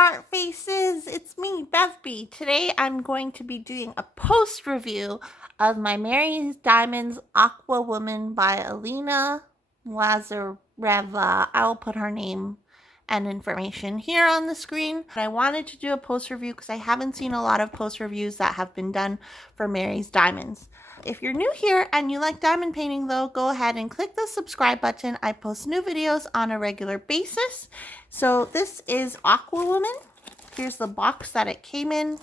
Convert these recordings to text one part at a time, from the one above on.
smart faces, it's me, BevB. Today I'm going to be doing a post review of my Mary's Diamonds Aqua Woman by Alena Lazareva. I'll put her name and information here on the screen. I wanted to do a post review because I haven't seen a lot of post reviews that have been done for Mary's Diamonds. If you're new here and you like diamond painting though, go ahead and click the subscribe button. I post new videos on a regular basis. So this is Aqua Woman. Here's the box that it came in.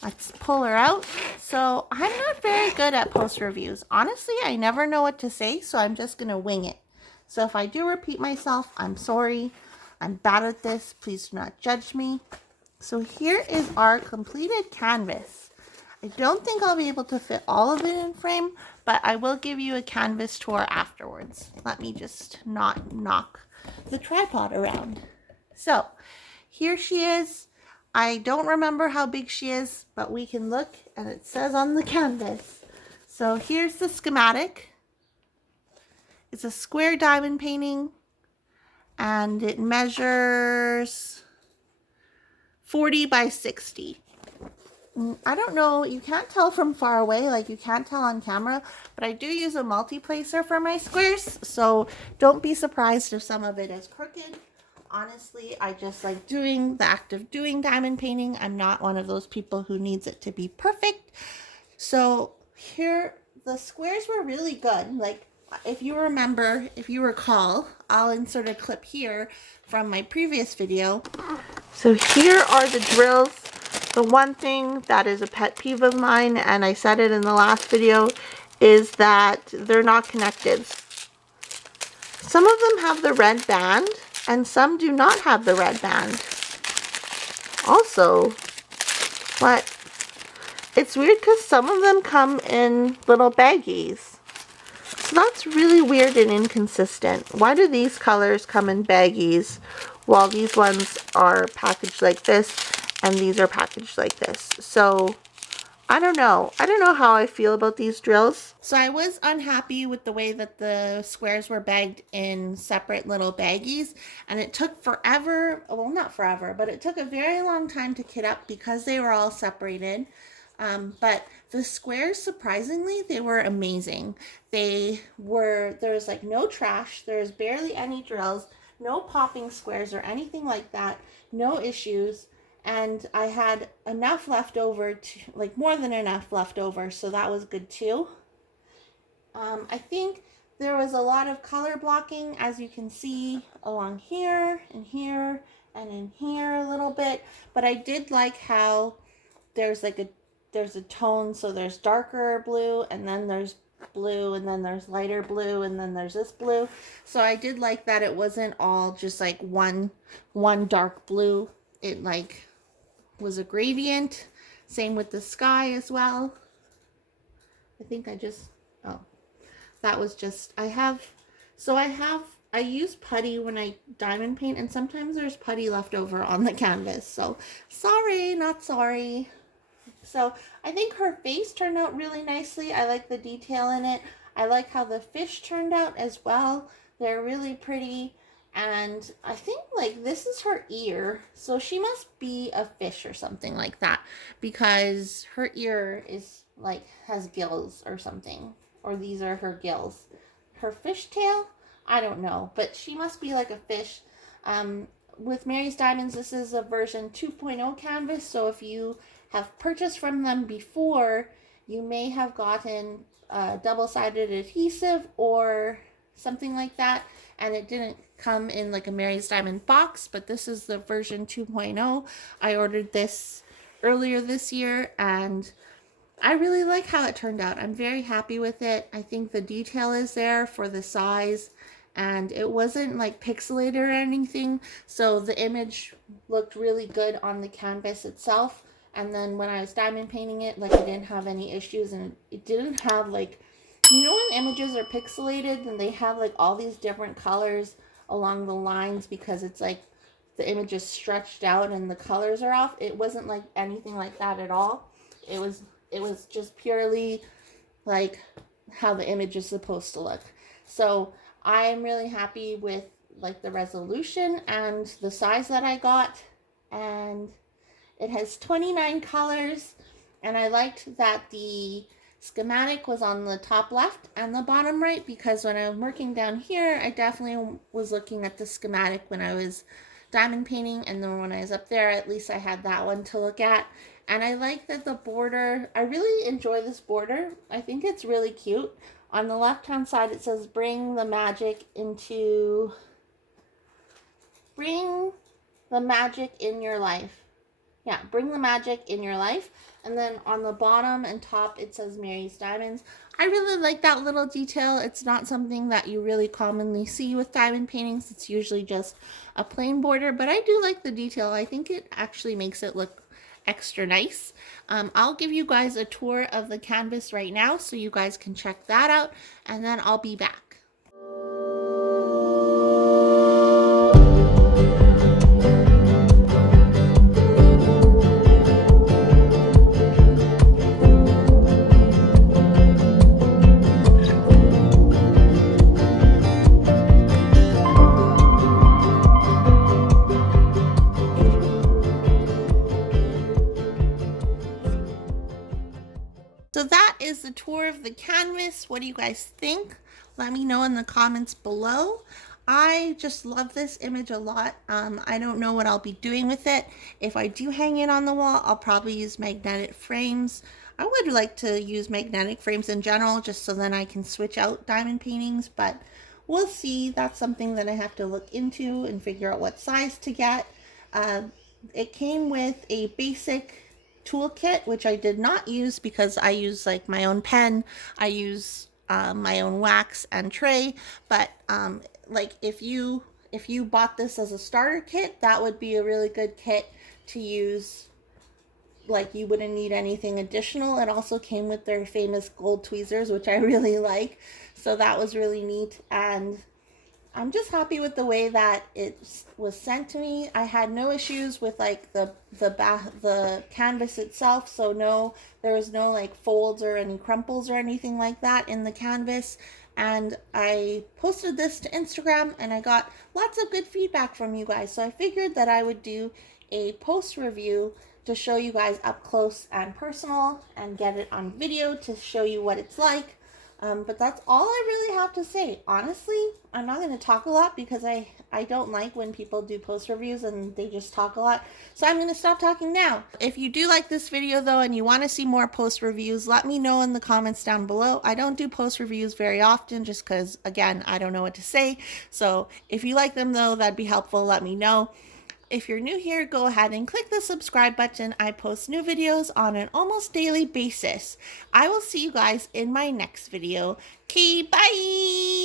Let's pull her out. So I'm not very good at post reviews. Honestly, I never know what to say, so I'm just going to wing it. So if I do repeat myself, I'm sorry. I'm bad at this. Please do not judge me. So here is our completed canvas. I don't think I'll be able to fit all of it in frame, but I will give you a canvas tour afterwards. Let me just not knock the tripod around. So here she is. I don't remember how big she is, but we can look and it says on the canvas. So here's the schematic. It's a square diamond painting and it measures 40 by 60. I don't know, you can't tell from far away, like you can't tell on camera, but I do use a multi-placer for my squares, so don't be surprised if some of it is crooked. Honestly, I just like doing the act of doing diamond painting. I'm not one of those people who needs it to be perfect. So here, the squares were really good. Like, if you remember, if you recall, I'll insert a clip here from my previous video. So here are the drills. The one thing that is a pet peeve of mine, and I said it in the last video, is that they're not connected. Some of them have the red band, and some do not have the red band. Also, but it's weird because some of them come in little baggies. So that's really weird and inconsistent. Why do these colors come in baggies while these ones are packaged like this and these are packaged like this? So I don't know. I don't know how I feel about these drills. So I was unhappy with the way that the squares were bagged in separate little baggies, and it took forever, well, not forever, but it took a very long time to kit up because they were all separated. But the squares, surprisingly, they were amazing. There was like no trash, there was barely any drills, no popping squares or anything like that, no issues. And I had enough left over, like more than enough left over, so that was good too. I think there was a lot of color blocking, as you can see, along here, and here, and in here a little bit. But I did like how there's a tone, so there's darker blue, and then there's blue, and then there's lighter blue, and then there's this blue. So I did like that it wasn't all just like one dark blue. It like was a gradient. Same with the sky as well. I think I use putty when I diamond paint, and sometimes there's putty left over on the canvas. So sorry, not sorry. So I think her face turned out really nicely. I like the detail in it. I like how the fish turned out as well. They're really pretty. And I think like this is her ear. So she must be a fish or something like that, because her ear is like has gills or something. Or these are her gills. Her fish tail? I don't know. But she must be like a fish. With Mary's Diamonds, this is a version 2.0 canvas. So if you have purchased from them before, you may have gotten double-sided adhesive or something like that, and it didn't come in like a Mary's Diamond box, but this is the version 2.0. I ordered this earlier this year, and I really like how it turned out. I'm very happy with it. I think the detail is there for the size, and it wasn't like pixelated or anything, so the image looked really good on the canvas itself. And then when I was diamond painting it, like I didn't have any issues, and it didn't have like, you know when images are pixelated and they have like all these different colors along the lines because it's like the image is stretched out and the colors are off? It wasn't like anything like that at all. It was just purely like how the image is supposed to look. So I'm really happy with like the resolution and the size that I got. And it has 29 colors, and I liked that the schematic was on the top left and the bottom right, because when I'm working down here, I definitely was looking at the schematic when I was diamond painting, and then when I was up there, at least I had that one to look at. And I like that the border, I really enjoy this border. I think it's really cute. On the left hand side it says bring the magic in your life. Yeah, bring the magic in your life. And then on the bottom and top it says Mary's Diamonds. I really like that little detail. It's not something that you really commonly see with diamond paintings. It's usually just a plain border, but I do like the detail. I think it actually makes it look extra nice. I'll give you guys a tour of the canvas right now so you guys can check that out, and then I'll be back. So that is the tour of the canvas. What do you guys think? Let me know in the comments below. I just love this image a lot. I don't know what I'll be doing with it. If I do hang it on the wall, I'll probably use magnetic frames. I would like to use magnetic frames in general, just so then I can switch out diamond paintings, but we'll see. That's something that I have to look into and figure out what size to get. It came with a basic toolkit, which I did not use because I use like my own pen. I use my own wax and tray, but like if you bought this as a starter kit, that would be a really good kit to use. Like, you wouldn't need anything additional. It also came with their famous gold tweezers, which I really like, so that was really neat. And I'm just happy with the way that it was sent to me. I had no issues with like the canvas itself, so there was no like folds or any crumples or anything like that in the canvas. And I posted this to Instagram and I got lots of good feedback from you guys, so I figured that I would do a post review to show you guys up close and personal and get it on video to show you what it's like. But that's all I really have to say. Honestly, I'm not going to talk a lot because I don't like when people do post reviews and they just talk a lot. So I'm going to stop talking now. If you do like this video though and you want to see more post reviews, let me know in the comments down below. I don't do post reviews very often just because, again, I don't know what to say. So if you like them though, that'd be helpful. Let me know. If you're new here, go ahead and click the subscribe button. I post new videos on an almost daily basis. I will see you guys in my next video. Okay, bye!